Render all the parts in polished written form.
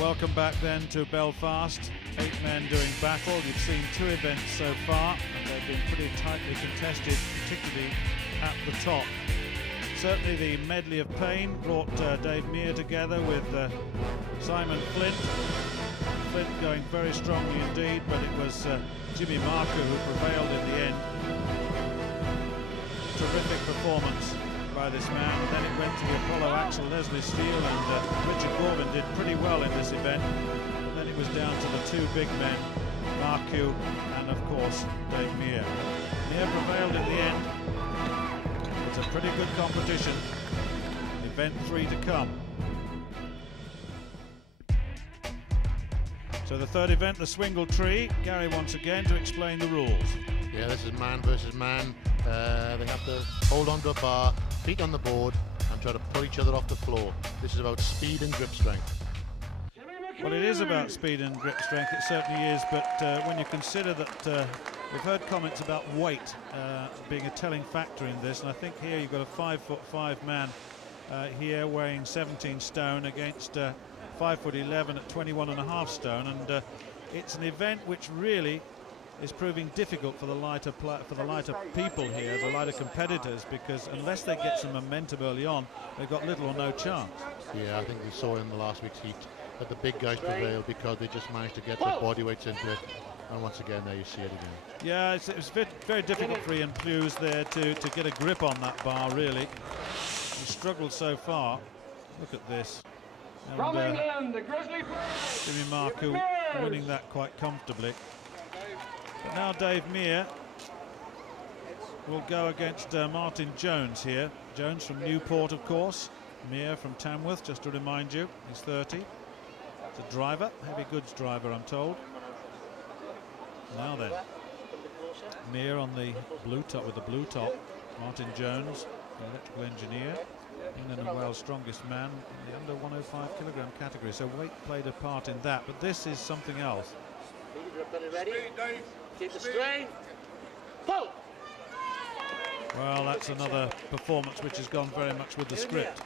Welcome back then to Belfast. 8 men doing battle. You've seen 2 events so far, and they've been pretty tightly contested, particularly at the top. Certainly the medley of pain brought Dave Meer together with Simon Flint. Flint going very strongly indeed, but it was Jimmy Marku who prevailed in the end. Terrific performance by this man. And then it went to the Apollo Axel, Leslie Steele and Richard Gorvin did pretty well in this event. And then it was down to the 2 big men, Marku and of course Dave Meer. Meer prevailed in the end. It's a pretty good competition. Event 3 to come. So the third event, the Swingle Tree. Gary once again to explain the rules. Yeah, this is man versus man. They have to hold onto a bar, feet on the board, and try to pull each other off the floor. This is about speed and grip strength. Well, it is about speed and grip strength, it certainly is, but when you consider that we've heard comments about weight being a telling factor in this, and I think here you've got a 5'5" man here weighing 17 stone against 5'11" at 21.5 stone, and it's an event which really is proving difficult for the lighter people here, the lighter competitors, because unless they get some momentum early on, they've got little or no chance. Yeah, I think we saw in the last week's heat that the big guys prevailed because they just managed to get their body weights into it. And once again, there you see it again. Yeah, it was very difficult for Ian Hughes there to get a grip on that bar, really. He struggled so far. Look at this. And, From England, the Grizzly Jimmy Marku winning that quite comfortably. But now Dave Meer will go against Martin Jones here. Jones from Newport, of course. Meer from Tamworth, just to remind you. He's 30. It's a driver, heavy goods driver, I'm told. Now then, Meer on the blue top with the blue top. Martin Jones, the electrical engineer. England and Wales' strongest man in the under 105 kilogram category. So weight played a part in that, but this is something else. Keep the strain. Well, that's another performance which has gone very much with the script.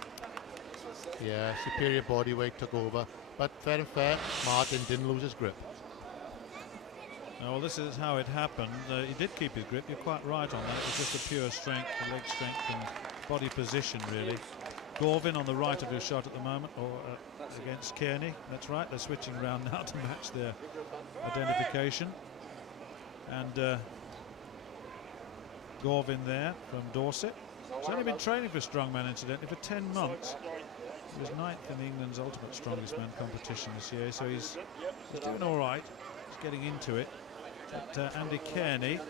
Yeah, superior body weight took over, but fair and fair, Martin didn't lose his grip. Well, this is how it happened. He did keep his grip, you're quite right on that. It was just a pure strength, leg strength and body position, really. Gorvin on the right of your shot at the moment, or against Kearney. That's right, they're switching around now to match their identification. And Gorvin there from Dorset. He's only been training for strongman, incidentally, for 10 months. He was 9th in England's Ultimate Strongest Man competition this year, so he's doing all right. He's getting into it. But Andy Kearney,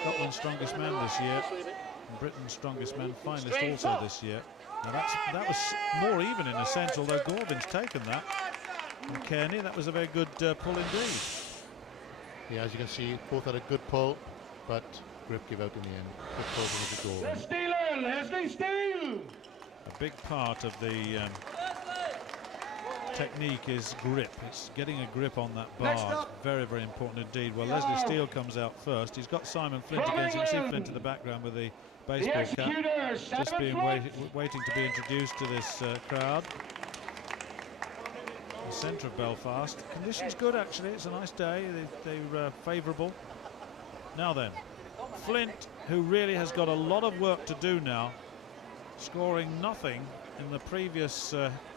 Scotland's strongest man this year, and Britain's strongest man finalist also this year. Now that was more even in a sense, although Gorvin's taken that. And Kearney, that was a very good pull indeed. Yeah, as you can see, both had a good pull, but grip gave out in the end. Good pull from the Gorvin. Leslie Steele! A big part of the technique is grip. It's getting a grip on that bar. It's very, very important indeed. Well, Leslie Steele comes out first. He's got Simon Flint against him. You see Flint in the background with the baseball cap, just being waiting to be introduced to this crowd. The centre of Belfast. Conditions good, actually. It's a nice day. They're favourable. Now then, Flint, who really has got a lot of work to do now, scoring nothing in the previous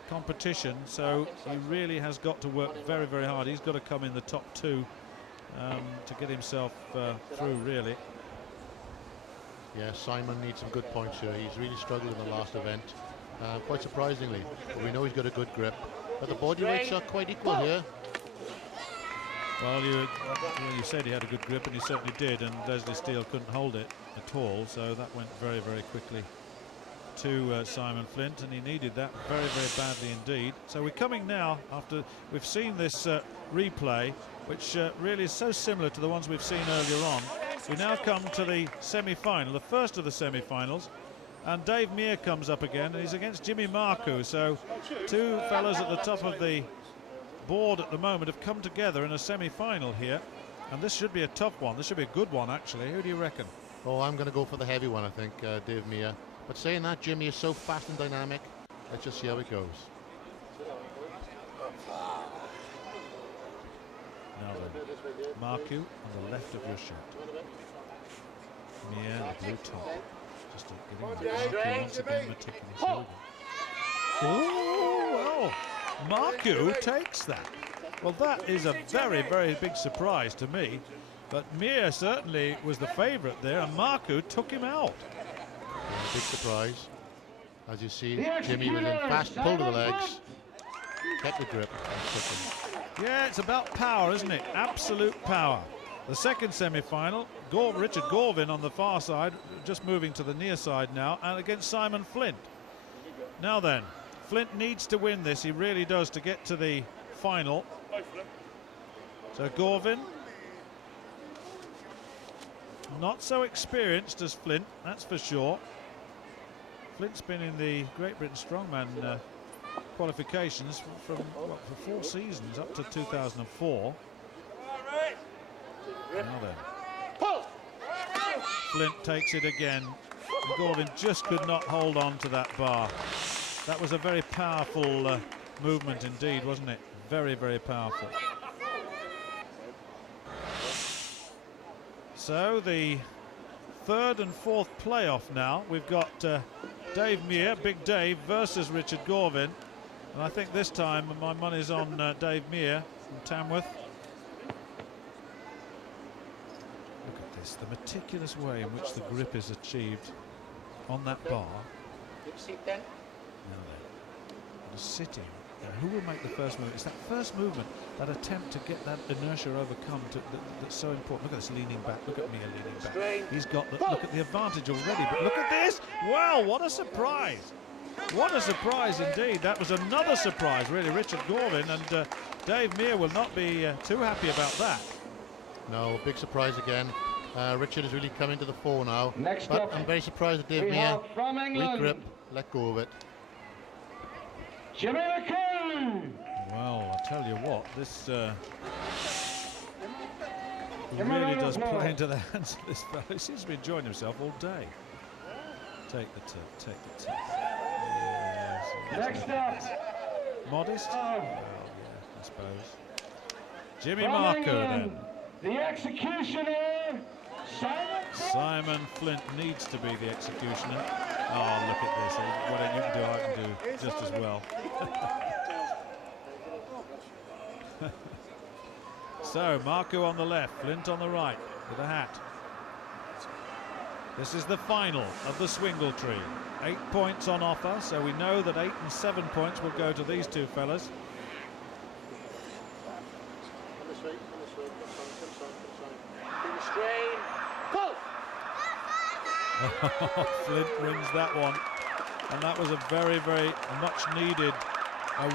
competition, so he really has got to work very, very hard. He's got to come in the top 2 to get himself through, really. Yeah, Simon needs some good points here. He's really struggled in the last event, quite surprisingly. But we know he's got a good grip, but the body weights are quite equal here. Well, you said he had a good grip, and he certainly did, and Leslie Steele couldn't hold it at all, so that went very, very quickly to Simon Flint, and he needed that very, very badly indeed. So we're coming now, after we've seen this replay, which really is so similar to the ones we've seen earlier on. We now come to the semi-final, the first of the semi-finals, and Dave Meer comes up again, and he's against Jimmy Marku. So 2 fellows at the top of the board at the moment have come together in a semi-final here, and this should be a tough one. This should be a good one, actually. Who do you reckon? Oh, I'm going to go for the heavy one, I think, Dave Meer. But saying that, Jimmy is so fast and dynamic. Let's just see how it goes. Now then, Marku on the left of your shot. Meer, the blue top. Just getting Marku once again meticulously. Oh, well, Marku takes that. Well, that is a very, very big surprise to me. But Meer certainly was the favourite there, and Marku took him out. Yeah, big surprise. As you see, Jimmy was in fast pull to the legs, kept the grip, and took him. Yeah, it's about power, isn't it? Absolute power. The second semi-final, Richard Gorvin on the far side, just moving to the near side now, and against Simon Flint. Now then, Flint needs to win this, he really does, to get to the final. So Gorvin, not so experienced as Flint, that's for sure. Flint's been in the Great Britain Strongman qualifications for 4 seasons, up to 2004. Now then, Flint takes it again. Gorvin just could not hold on to that bar. That was a very powerful movement indeed, wasn't it? Very, very powerful. So the third and fourth playoff now. We've got Dave Meer, Big Dave, versus Richard Gorvin. And I think this time my money's on Dave Meer from Tamworth. Look at this, the meticulous way in which the grip is achieved on that bar. Now then, just sitting. Now, who will make the first movement? It's that first movement, that attempt to get that inertia overcome that's so important. Look at this leaning back. Look at Meer leaning back. He's got the, look at the advantage already, but look at this. Wow, what a surprise. What a surprise indeed. That was another surprise, really. Richard Gorvin, and Dave Meer will not be too happy about that. No, big surprise again. Richard has really come into the fore now. Next but up, I'm very surprised that Dave we Meer, have from weak England, grip, let go of it. Jimmy Marku. Well, I tell you what, this really does play into the hands of this fellow. He seems to be enjoying himself all day. Take the tip, take the tip. Yes, Next up, modest? Well, yeah, I suppose. Jimmy from Marku England, then. the executioner, Simon Flint needs to be the executioner. Oh, look at this. Whatever you can do, I can do just as well. So, Marku on the left, Flint on the right with a hat. This is the final of the Swingle Tree. 8 points on offer, so we know that 8 and 7 points will go to these two fellas. Flint wins that one, and that was a very, very much needed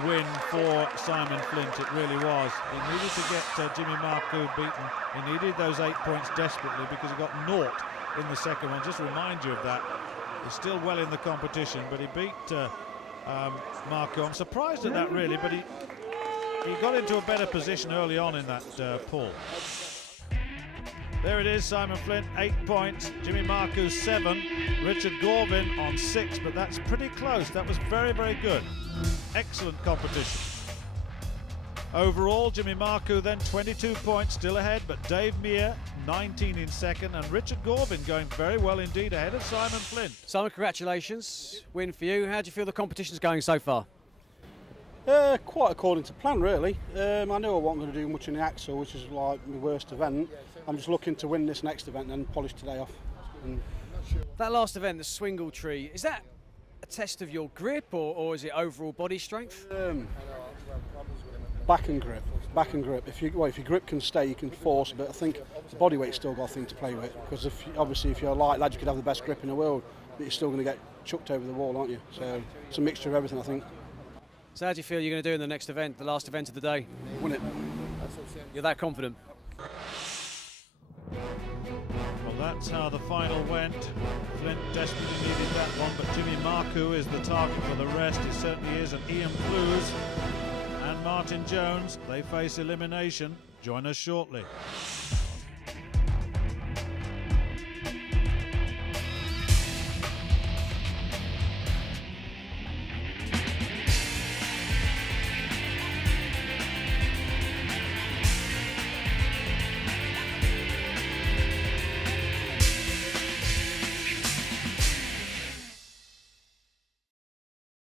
win for Simon Flint. It really was. He needed to get Jimmy Marku beaten. He needed those 8 points desperately because he got naught in the second one. Just remind you of that. He's still well in the competition, but he beat Marku. I'm surprised at that really, but he got into a better position early on in that pull. There it is, Simon Flint, 8 points, Jimmy Marku 7, Richard Gorvin on 6, but that's pretty close. That was very, very good. Excellent competition. Overall, Jimmy Marku then 22 points, still ahead, but Dave Meer 19 in second, and Richard Gorvin going very well indeed, ahead of Simon Flint. Simon, congratulations. Win for you. How do you feel the competition's going so far? Quite according to plan, really. I knew I wasn't going to do much in the Axel, which is like my worst event. I'm just looking to win this next event and polish today off. And that last event, the Swingle Tree, is that a test of your grip or is it overall body strength? back and grip. Back and grip. If your grip can stay, you can force, but I think the body weight's still got a thing to play with. Because obviously, if you're a light lad, you could have the best grip in the world, but you're still going to get chucked over the wall, aren't you? So it's a mixture of everything, I think. So how do you feel you're going to do in the next event, the last event of the day? Win it. You're that confident? Well, that's how the final went. Flint desperately needed that one, but Jimmy Marku is the target for the rest. He certainly is. And Ian Blues and Martin Jones, they face elimination. Join us shortly.